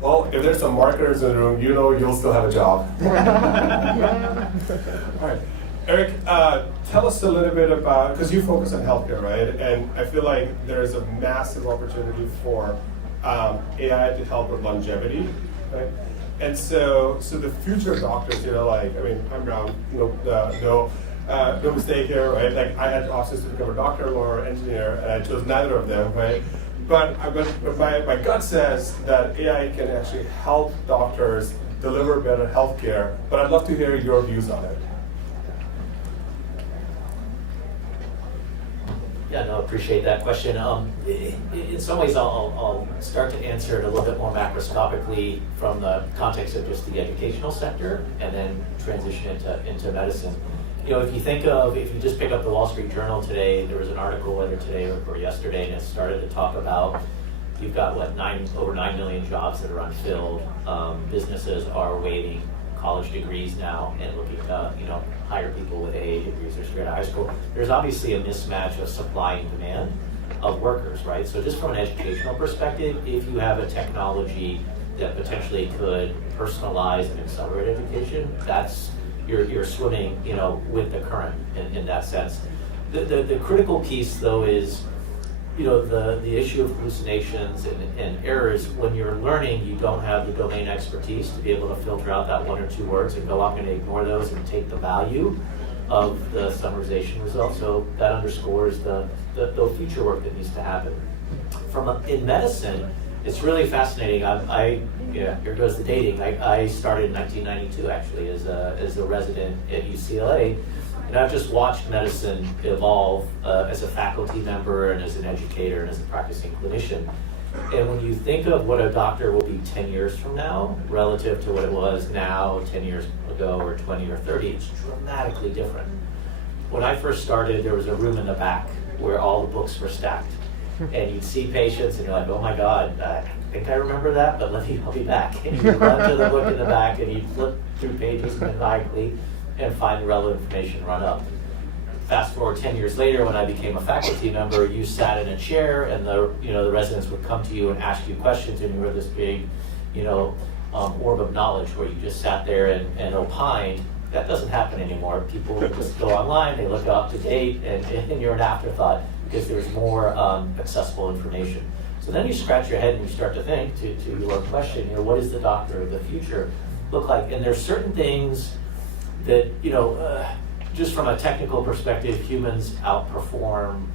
Well, if there's some marketers in the room, you know you'll still have a job. All right. Eric, tell us a little bit about, because you focus on healthcare, right? And I feel like there's a massive opportunity for AI to help with longevity, right? And so the future doctors, I'm Brown, no mistake here, right? Like I had options to become a doctor or engineer, and I chose neither of them, right? But my gut says that AI can actually help doctors deliver better healthcare, but I'd love to hear your views on it. Yeah, no, appreciate that question. In some ways, I'll start to answer it a little bit more macroscopically from the context of just the educational sector, and then transition into medicine. If you just pick up the Wall Street Journal today, there was an article whether today or yesterday, and it started to talk about you've got over 9 million jobs that are unfilled. Businesses are waiving college degrees now and looking to hire people with AA degrees or straight out of high school. There's obviously a mismatch of supply and demand of workers, right? So just from an educational perspective, if you have a technology that potentially could personalize and accelerate education, you're swimming with the current in that sense. The critical piece though is the issue of hallucinations and errors. When you're learning, you don't have the domain expertise to be able to filter out that 1 or 2 words and go, I'm going to ignore those and take the value of the summarization results. So that underscores the future work that needs to happen. In medicine, it's really fascinating. Here goes the dating. I started in 1992 actually as a resident at UCLA. And I've just watched medicine evolve as a faculty member and as an educator and as a practicing clinician. And when you think of what a doctor will be 10 years from now relative to what it was now, 10 years ago, or 20 or 30, it's dramatically different. When I first started, there was a room in the back where all the books were stacked. And you'd see patients and you're like, oh my God, I think I remember that, but I'll be back. And you'd run to the book in the back and you'd flip through pages maniacally and find relevant information run up. Fast forward 10 years later, when I became a faculty member, you sat in a chair and the residents would come to you and ask you questions, and you were this big orb of knowledge where you just sat there and opined. That doesn't happen anymore. People just go online, they look up to date, and you're an afterthought because there's more accessible information. So then you scratch your head and you start to think, to your question, what does the doctor of the future look like? And there's certain things that, just from a technical perspective, humans outperform,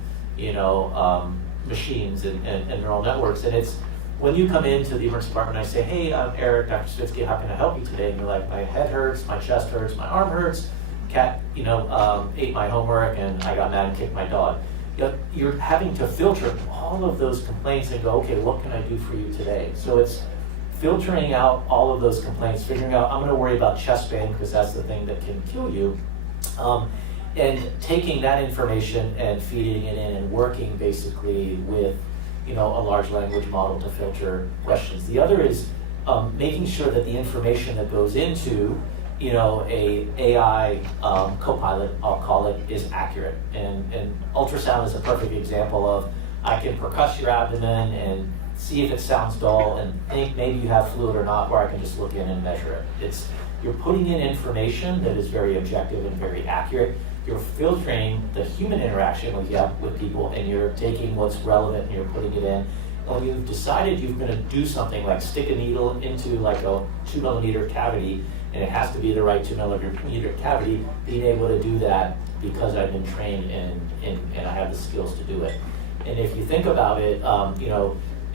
machines and neural networks. And it's when you come into the emergency department and I say, hey, I'm Eric, Dr. Savitsky, how can I help you today? And you're like, my head hurts, my chest hurts, my arm hurts, cat, ate my homework, and I got mad and kicked my dog. You're having to filter all of those complaints and go, okay, what can I do for you today? So it's filtering out all of those complaints, figuring out, I'm going to worry about chest pain because that's the thing that can kill you, and taking that information and feeding it in and working basically with a large language model to filter questions. The other is making sure that the information that goes into a AI co-pilot, I'll call it, is accurate. And ultrasound is a perfect example of, I can percuss your abdomen and see if it sounds dull and think maybe you have fluid or not, or I can just look in and measure it. You're putting in information that is very objective and very accurate. You're filtering the human interaction with people, and you're taking what's relevant and you're putting it in. And when you've decided you're going to do something like stick a needle into like a 2 millimeter cavity, and it has to be the right 2 millimeter cavity, being able to do that because I've been trained and I have the skills to do it. And if you think about it,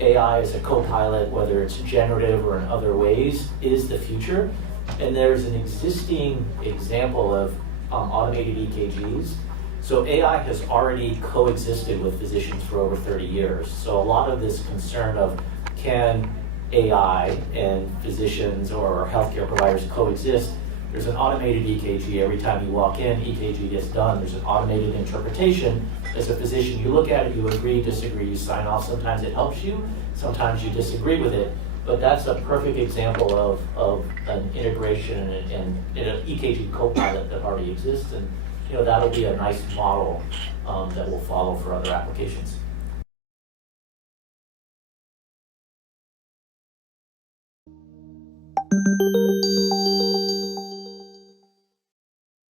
AI as a co-pilot, whether it's generative or in other ways, is the future. And there's an existing example of automated EKGs. So AI has already coexisted with physicians for over 30 years. So a lot of this concern of can AI and physicians or healthcare providers coexist, there's an automated EKG. Every time you walk in, EKG gets done. There's an automated interpretation. As a physician, you look at it, you agree, disagree, you sign off. Sometimes it helps you, sometimes you disagree with it. But that's a perfect example of an integration and an EKG co-pilot that already exists. And that'll be a nice model that we'll follow for other applications. you.